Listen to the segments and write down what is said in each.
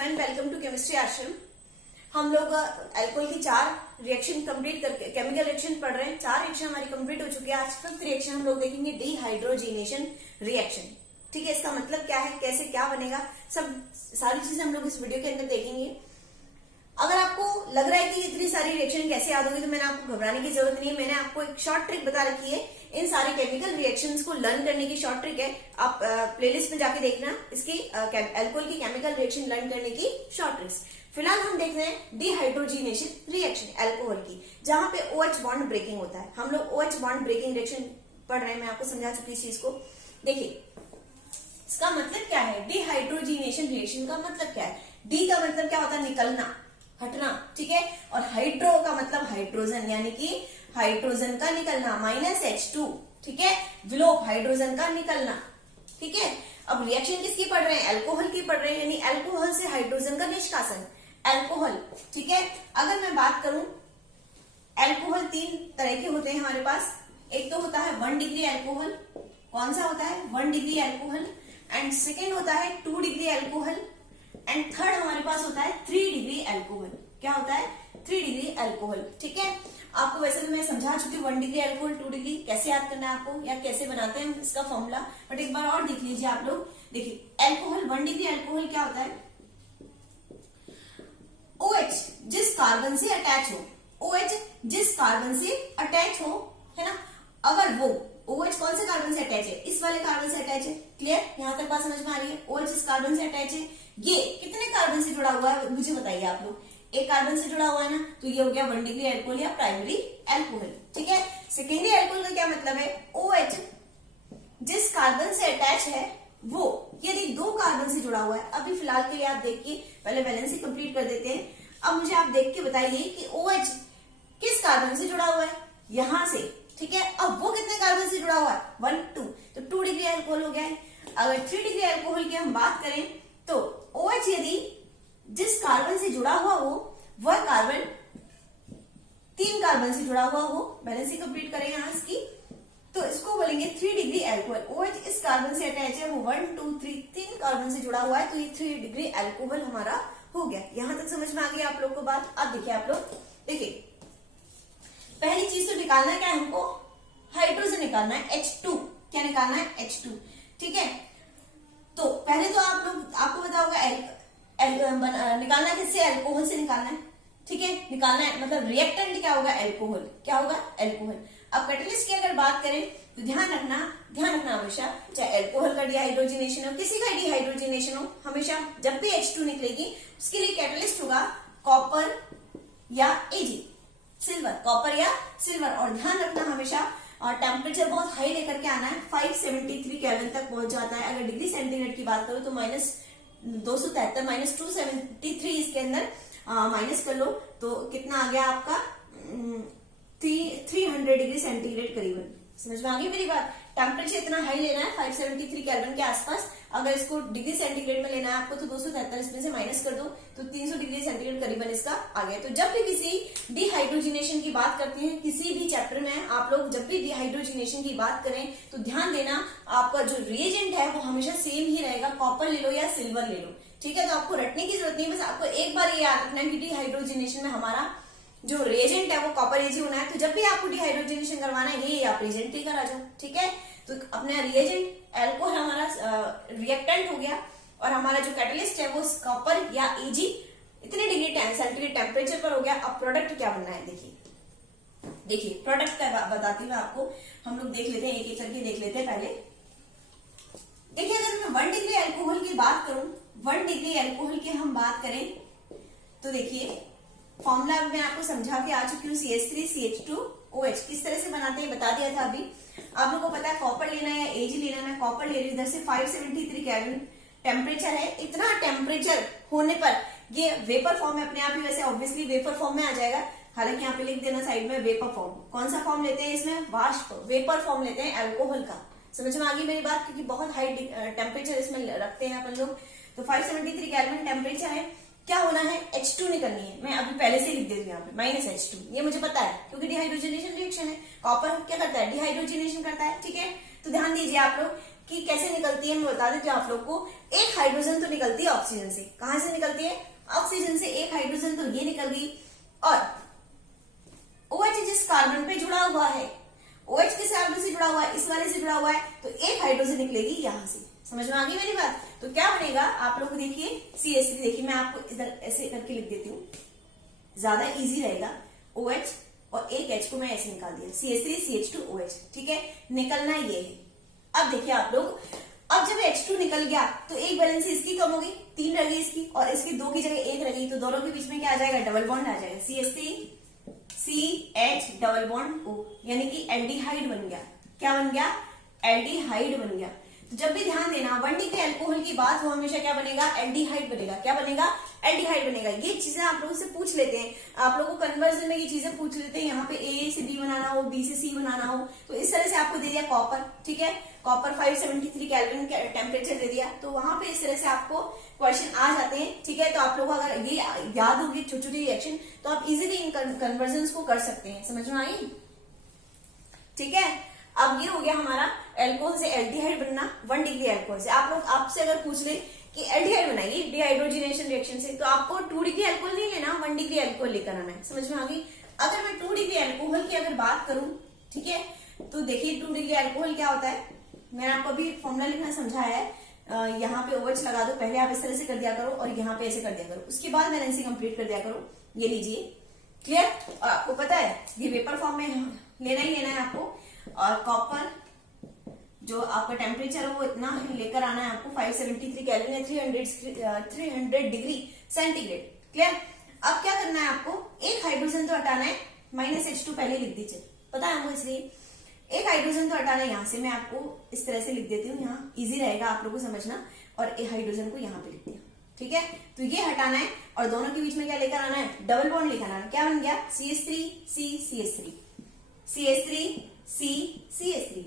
Everyone, welcome to chemistry आश्रम। हम लोग अल्कोहल की 4 रिएक्शन कंप्लीट करके केमिकल रिएक्शन पढ़ रहे हैं। 4 रिएक्शन हमारी कंप्लीट हो चुकी है। आज 5th रिएक्शन हम लोग देखेंगे, डिहाइड्रोजिनेशन रिएक्शन। ठीक है, इसका मतलब क्या है, कैसे क्या बनेगा, सब सारी चीजें हम लोग इस वीडियो के अंदर देखेंगे। अगर आपको लग रहा है कि इतनी सारी रिएक्शन कैसे याद होगी, तो मैंने आपको घबराने की जरूरत नहीं है। मैंने आपको एक शॉर्ट ट्रिक बता रखी है। इन सारे केमिकल रिएक्शंस को लर्न करने की शॉर्ट ट्रिक है। आप प्लेलिस्ट में जाके देखना इसकी अल्कोहल की केमिकल रिएक्शन लर्न करने की शॉर्ट ट्रिक्स। फिलहाल हम देख रहे हैं डिहाइड्रोजिनेशन रिएक्शन अल्कोहल की, जहां पे OH बॉन्ड ब्रेकिंग होता है। हम लोग OH बॉन्ड ब्रेकिंग रिएक्शन पढ़ रहे हैं, मैं आपको समझा चुकी इस चीज को। देखिए इसका मतलब क्या है, डिहाइड्रोजिनेशन रिएक्शन का मतलब क्या है। डी का मतलब क्या होता है, निकलना, हटना, ठीक है। और हाइड्रो का मतलब हाइड्रोजन, यानी कि हाइड्रोजन का निकलना, -H2, ठीक है। विलोप, हाइड्रोजन का निकलना, ठीक है। अब रिएक्शन किसकी पढ़ रहे हैं, अल्कोहल की पढ़ रहे हैं, यानी अल्कोहल से हाइड्रोजन का निष्कासन, अल्कोहल, ठीक है। अगर मैं बात करूं, अल्कोहल 3 तरह के होते हैं हमारे पास। एक तो होता है 1 डिग्री अल्कोहल। कौन सा होता है, 1 डिग्री अल्कोहल। एंड सेकेंड होता है 2 डिग्री अल्कोहल। एंड थर्ड हमारे पास होता है 3 डिग्री अल्कोहल। क्या होता है, 3 डिग्री अल्कोहल, ठीक है। आपको वैसे भी मैं समझा चुकी हूँ 1 डिग्री अल्कोहल, 2 डिग्री कैसे याद करना है आपको, या कैसे बनाते हैं इसका फॉर्मूला। बट एक बार और देख लीजिए आप लोग। देखिए अल्कोहल 1 डिग्री अल्कोहल क्या होता है, OH जिस कार्बन से अटैच हो, OH जिस कार्बन से अटैच हो, है ना। अगर वो OH कौन से कार्बन से अटैच है, इस वाले कार्बन से अटैच है। क्लियर, यहां तक बात समझ में आ रही है। OH इस कार्बन से अटैच है। ये कितने कार्बन से जुड़ा हुआ है मुझे बताइए आप लोग। एक कार्बन से जुड़ा हुआ है ना, तो ये हो गया 1 डिग्री अल्कोहल या प्राइमरी अल्कोहल, ठीक है। सेकेंडरी अल्कोहल का क्या मतलब है, OH जिस कार्बन से अटैच है वो यदि 2 कार्बन से जुड़ा हुआ है। अभी फिलहाल के लिए आप देखिए, पहले वैलेंसी कंप्लीट कर देते हैं। अब मुझे आप देख के बताइए कि OH किस कार्बन से जुड़ा हुआ है, यहां से, ठीक है। अब वो कितने कार्बन से जुड़ा हुआ है, 1 2, तो 2 डिग्री अल्कोहल हो गया है। अगर 3 डिग्री अल्कोहल की हम बात करें, तो OH यदि जिस कार्बन से जुड़ा हुआ हो, वह कार्बन 3 कार्बन से जुड़ा हुआ हो। बैलेंस कंप्लीट करें यहां इसकी, तो इसको बोलेंगे 3 डिग्री अल्कोहल। OH इस कार्बन से अटैच है, वो 1 2 3 कार्बन से जुड़ा हुआ है, तो ये 3 डिग्री अल्कोहल हमारा हो गया। यहां तक समझ में आ गई आप लोग को बात। अब देखिए आप लोग, देखिए पहली चीज तो निकालना क्या है हमको, हाइड्रोजन निकालना है, H2। क्या निकालना है, H2, ठीक है। तो पहले तो आप लोग, आपको पता होगा निकालना किससे, अल्कोहल से निकालना है, ठीक है। निकालना है मतलब रिएक्टेंट क्या होगा, अल्कोहल, क्या होगा, अल्कोहल। अब कैटलिस्ट की अगर बात करें, तो ध्यान रखना हमेशा, चाहे अल्कोहल का डिहाइड्रोजिनेशन हो, किसी का डिहाइड्रोजिनेशन हो, हमेशा जब भी H2 निकलेगी उसके लिए कैटलिस्ट होगा कॉपर या Ag, सिल्वर, कॉपर या सिल्वर। और ध्यान रखना हमेशा, और टेम्परेचर बहुत हाई लेकर के आना है, 573 केल्विन तक पहुंच जाता है। अगर डिग्री सेंटीग्रेड की बात करो तो -273 -273 इसके अंदर माइनस कर लो, तो कितना आ गया आपका 300 डिग्री सेंटीग्रेड करीबन। समझ में आ गई मेरी बात। टेम्परेचर इतना हाई लेना है 573 केल्विन के आसपास। अगर इसको डिग्री सेंटीग्रेड में लेना है आपको, तो 273 इसमें से माइनस कर दो, तो 300 डिग्री सेंटीग्रेड करीबन इसका आ गया। तो जब भी किसी डिहाइड्रोजिनेशन की बात करते हैं, किसी भी चैप्टर में आप लोग जब भी डिहाइड्रोजिनेशन की बात करें, तो ध्यान देना आपका जो रिएजेंट है वो हमेशा सेम ही रहेगा। कॉपर ले लो या सिल्वर ले लो, ठीक है। तो आपको रटने की जरूरत नहीं, बस आपको एक बार ये याद रखना है कि डिहाइड्रोजिनेशन में हमारा जो रिएजेंट है वो कॉपर Ag होना है। तो जब भी आपको डिहाइड्रोजिनेशन करवाना है, ये आप रिएजेंट ही करा जाओ, ठीक है। तो अपना रिएजेंट अल्कोहल हमारा रिएक्टेंट हो गया, और हमारा जो कैटलिस्ट है वो कॉपर या Ag इतने डिग्री सेंटीग्रेड टेम्परेचर पर हो गया। अब प्रोडक्ट क्या बनना है, देखिए प्रोडक्ट का बताती हूँ आपको। हम लोग देख लेते हैं, एक एक करके देख लेते हैं। पहले देखिए, अगर मैं 1 डिग्री अल्कोहल की बात करूं, 1 डिग्री अल्कोहल की हम बात करें, तो देखिए फॉर्मूला मैं आपको समझा के आ चुकी हूँ। CH3CH2OH किस तरह से बनाते हैं बता दिया था अभी। आप लोगों को पता है कॉपर लेना है या Ag लेना है। मैं कॉपर ले रही हूँ, इधर से 573 केल्विन टेम्परेचर है। इतना टेम्परेचर होने पर ये वेपर फॉर्म में अपने आप ही, वैसे ऑब्वियसली वेपर फॉर्म में आ जाएगा। हालांकि यहाँ पे लिख देना साइड में वेपर फॉर्म। कौन सा फॉर्म लेते हैं इसमें, वाष्प, वेपर फॉर्म लेते हैं अल्कोहल का। समझ में आ गई मेरी बात, क्योंकि बहुत हाई टेम्परेचर इसमें रखते हैं अपन लोग। तो 573 केल्विन टेम्परेचर है। क्या होना है, H2 निकलनी है। मैं अभी पहले से लिख देती हूँ यहाँ पे -H2, ये मुझे पता है क्योंकि डिहाइड्रोजिनेशन रिएक्शन है। कॉपर क्या करता है, डिहाइड्रोजिनेशन करता है, ठीक है। तो ध्यान दीजिए आप लोग कि कैसे निकलती है मैं बता देती हूँ आप लोग को। एक हाइड्रोजन तो निकलती है ऑक्सीजन से। कहां से निकलती है? ऑक्सीजन से एक हाइड्रोजन तो ये निकल गई, और OH जिस कार्बन पे जुड़ा हुआ है, OH किस कार्बन से जुड़ा हुआ है? इस वाले से जुड़ा हुआ है, तो एक हाइड्रोजन निकलेगी यहां से। समझ में आ गई मेरी बात? तो क्या बनेगा आप लोग देखिए CH3, देखिए मैं आपको इधर ऐसे करके लिख देती हूँ, ज्यादा इजी रहेगा। OH और एक H को मैं ऐसे निकाल दिया, CH3 CH2 OH, ठीक है, निकलना ये है। अब देखिए आप लोग, अब जब H2 निकल गया तो एक वैलेंसी इसकी कम होगी, 3 रह गई इसकी, और इसकी 2 की जगह 1 रह गई, तो दोनों के बीच में क्या आ जाएगा? डबल बॉन्ड आ जाएगा, CH3 CH double bond O, यानी कि एल्डिहाइड बन गया। क्या बन गया? एल्डिहाइड बन गया। तो जब भी ध्यान देना 1 डिग्री अल्कोहल की बात हो, हमेशा क्या बनेगा? एल्डिहाइड बनेगा। क्या बनेगा? एल्डिहाइड बनेगा। ये चीजें आप लोगों से पूछ लेते हैं, आप लोगों को कन्वर्जन में ये चीजें पूछ लेते हैं, यहाँ पे A से B बनाना हो, B से C बनाना हो, तो इस तरह से आपको दे दिया कॉपर, ठीक है, कॉपर 573 केल्विन टेम्परेचर दे दिया, तो वहां पे इस तरह से आपको क्वेश्चन आ जाते हैं, ठीक है। तो आप लोगों को अगर ये याद होगी छोटी छोटी रिएक्शन, तो आप इजीली इन कन्वर्जन को कर सकते हैं। समझ में आई? ठीक है, अब ये हो गया हमारा एल्कोहल से एल्डिहाइड बनना 1 डिग्री अल्कोहल से। आप लोग आपसे अगर पूछ ले कि एल्डिहाइड बनाइए डिहाइड्रोजिनेशन रिएक्शन से, तो आपको 2 डिग्री अल्कोहल नहीं लेना, 1 डिग्री अल्कोहल लेकर आना है। समझ में आ गई? अगर मैं 2 डिग्री अल्कोहल की अगर बात करूं, ठीक है, तो देखिए 2 डिग्री अल्कोहल क्या होता है, मैंने आपको अभी फॉर्मूला लिखना समझाया है। यहाँ पे OH लगा दो, पहले आप इस तरह से कर दिया करो, और यहाँ पे ऐसे कर दिया करो, उसके बाद बैलेंसिंग कंप्लीट कर दिया करो। ये लीजिए, क्लियर? और आपको पता है ये पेपर फॉर्म में लेना ही लेना है आपको, और कॉपर जो आपका टेम्परेचर है वो इतना लेकर आना है आपको, 573 केल्विन है, 300 डिग्री सेंटीग्रेड। क्लियर? अब क्या करना है आपको? एक हाइड्रोजन तो हटाना है, -H2 पहले लिख दीजिए, पता है हमको, इसलिए एक हाइड्रोजन तो हटाना है। यहां से मैं आपको इस तरह से लिख देती हूँ, यहाँ इजी रहेगा आप लोगों को समझना, और एक हाइड्रोजन को यहाँ पे लिख दिया, ठीक है। तो ये हटाना है, और दोनों के बीच में क्या लेकर आना है? डबल बॉन्ड लेकर आना है। क्या बन गया? CH3 C CH3, CH3 C CH3,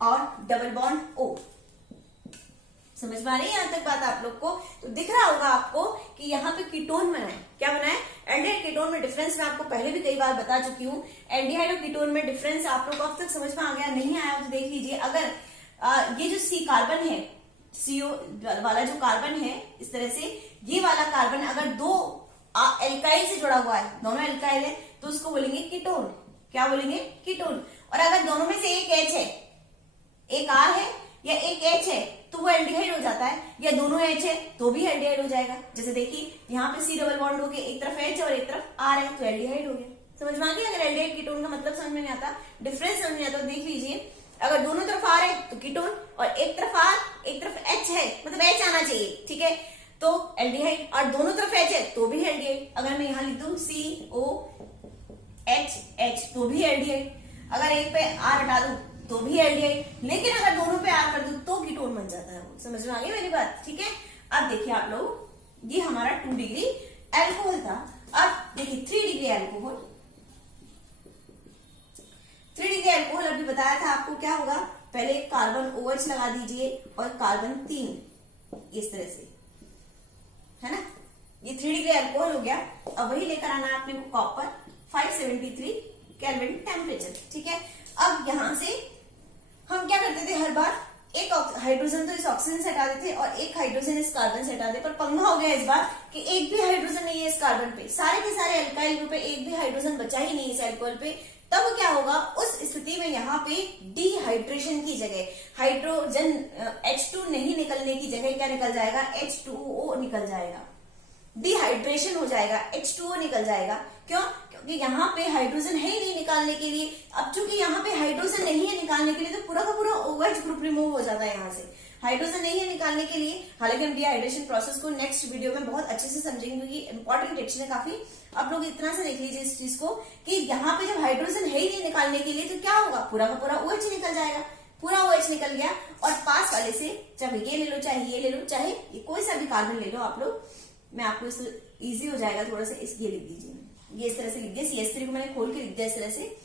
और डबल बॉन्ड O। समझ में आ रही है यहां तक बात आप लोग को? तो दिख रहा होगा आपको कि यहाँ पे कीटोन बना है। क्या बना है? एल्डिहाइड कीटोन में डिफरेंस मैं आपको पहले भी कई बार बता चुकी हूँ। एल्डिहाइड और कीटोन में डिफरेंस आप लोग को अब तक समझ में आ गया? नहीं आया तो देख लीजिए। अगर ये जो C कार्बन है, CO वाला जो कार्बन है, इस तरह से ये वाला कार्बन अगर 2 एल्काइल से जुड़ा हुआ है, दोनों एल्काइल है, तो उसको बोलेंगे कीटोन। क्या बोलेंगे? कीटोन। और अगर दोनों में से एक H है, एक R है या एक H है, तो वो एल्डिहाइड हो जाता है, या दोनों H है तो भी एल्डिहाइड हो जाएगा। जैसे देखिए यहाँ पे C डबल बॉन्ड हो गया, एक तरफ H और एक तरफ R है, तो एल्डिहाइड हो गया। समझ में आ गया? अगर एल्डिहाइड कीटोन का मतलब समझ में नहीं आता, डिफरेंस समझ में आता, तो देख लीजिए, अगर दोनों तरफ R है तो कीटोन, और एक तरफ R एक तरफ H है, मतलब H आना चाहिए, ठीक है, तो एल्डिहाइड, और दोनों तरफ H है तो भी एल्डिहाइड। अगर मैं यहाँ लिख दूं COH तो भी एल्डिहाइड, अगर एक पे R हटा दूं तो भी एल्डिहाइड, लेकिन अगर दोनों पे R कर दूं तो कीटोन बन जाता है वो। समझ में आ गई मेरी बात? ठीक है। अब देखिए आप लोग, ये हमारा 2 डिग्री अल्कोहल था। अब देखिए 3 डिग्री अल्कोहल, 3 डिग्री अल्कोहल अभी बताया था आपको क्या होगा। पहले कार्बन OH लगा दीजिए, और कार्बन 3 इस तरह से, है ना, ये 3 डिग्री अल्कोहल हो गया। अब वही लेकर आना है आपने को कॉपर 573 केल्विन टेम्परेचर, ठीक है। अब यहां से हम क्या करते थे, हर बार एक हाइड्रोजन तो इस ऑक्सीजन से हटा देते और एक हाइड्रोजन इस कार्बन से हटा दे, पर पंगा हो गया इस बार कि एक भी हाइड्रोजन नहीं है इस कार्बन पे, सारे के सारे अल्काइल ग्रुप पे एक भी हाइड्रोजन बचा ही नहीं इस अल्कोहल पे। तब क्या होगा, उस स्थिति में यहाँ पे डिहाइड्रेशन की जगह हाइड्रोजन H2 नहीं निकलने की जगह क्या निकल जाएगा, H2O निकल जाएगा, डिहाइड्रेशन हो जाएगा, H2O निकल जाएगा। क्यों? क्योंकि यहाँ पे हाइड्रोजन है ही नहीं निकालने के लिए। अब चूंकि यहाँ पे हाइड्रोजन नहीं है निकालने के लिए, तो पूरा का पूरा OH ग्रुप रिमूव हो जाता है यहाँ से, हाइड्रोजन नहीं है निकालने के लिए। हालांकि हम डिहाइड्रेशन प्रोसेस को नेक्स्ट वीडियो में बहुत अच्छे से समझेंगे, क्योंकि इंपॉर्टेंट रिएक्शन है काफी। आप लोग इतना से देख लीजिए इस चीज को कि यहाँ पे जब हाइड्रोजन है ही नहीं निकालने के लिए, तो क्या होगा, पूरा का पूरा OH निकल जाएगा। पूरा OH निकल गया, और पास वाले से चाहे ये ले लो, चाहे ये ले लो, चाहे ये कोई सा भी कार्बन ले लो आप लोग, मैं आपको इस इजी हो जाएगा थोड़ा सा, इस ये लिख दीजिए, ये इस तरह से लिख दिया, CH3 को मैंने खोल के लिख दिया इस तरह से।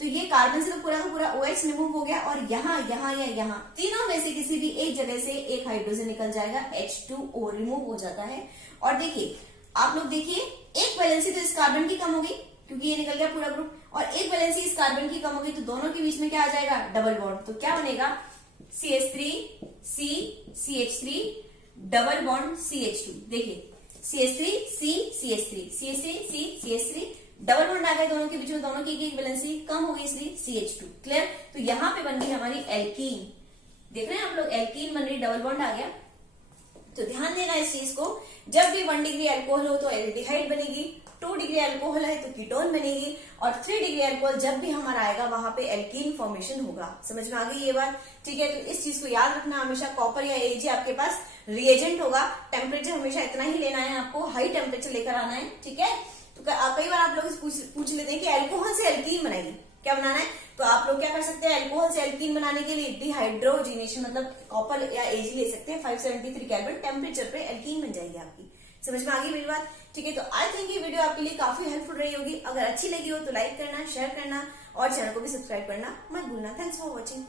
तो ये कार्बन से तो पूरा का पूरा OH रिमूव हो गया, और यहाँ यहाँ या यहाँ तीनों में से किसी भी एक जगह से एक हाइड्रोजन निकल जाएगा, H2O रिमूव हो जाता है। और देखिए आप लोग देखिए, एक वैलेंसी तो इस कार्बन की कम होगी क्योंकि ये निकल गया पूरा ग्रुप, और एक वैलेंसी इस कार्बन की कम होगी, तो दोनों के बीच में क्या आ जाएगा, डबल बॉन्ड। तो क्या बनेगा, CH3 C CH3 double bond CH2। देखिए CH3 C CH3 CH3 C CH3 double bond आ गए दोनों के बीच में, दोनों की एक वैलेंसी कम हो गई इसलिए CH2। क्लियर? तो यहाँ पे बन गई हमारी एल्कीन। देख रहे हैं आप लोग, एल्कीन बन रही, डबल बॉन्ड आ गया। तो ध्यान देना इस चीज को, जब भी 1 डिग्री अल्कोहल हो तो एल्डिहाइड बनेगी, 2 डिग्री अल्कोहल है तो कीटोन बनेगी, और 3 डिग्री अल्कोहल जब भी हमारा आएगा वहां पे एल्कीन फॉर्मेशन होगा। समझ में आ गई ये बात? ठीक है, तो इस चीज को याद रखना हमेशा। कॉपर या एजी आपके पास रिएजेंट होगा, टेम्परेचर हमेशा इतना ही लेना है आपको, हाई टेम्परेचर लेकर आना है। ठीक है, तो कई बार आप लोग पूछ लेते हैं कि अल्कोहल से एल्कीन बनाएगी, क्या बनाना है? तो आप लोग क्या कर सकते हैं, अल्कोहल से एल्कीन बनाने के लिए डिहाइड्रोजिनेशन, मतलब कॉपर या एजी ले सकते हैं। 573 केल्विन टेम्परेचर पे एल्कीन बन जाएगी आपकी। समझ में आ गई मेरी बात? ठीक है, तो आई थिंक ये वीडियो आपके लिए काफी हेल्पफुल रही होगी। अगर अच्छी लगी हो तो लाइक करना, शेयर करना और चैनल को भी सब्सक्राइब करना मत भूलना। Thanks for watching.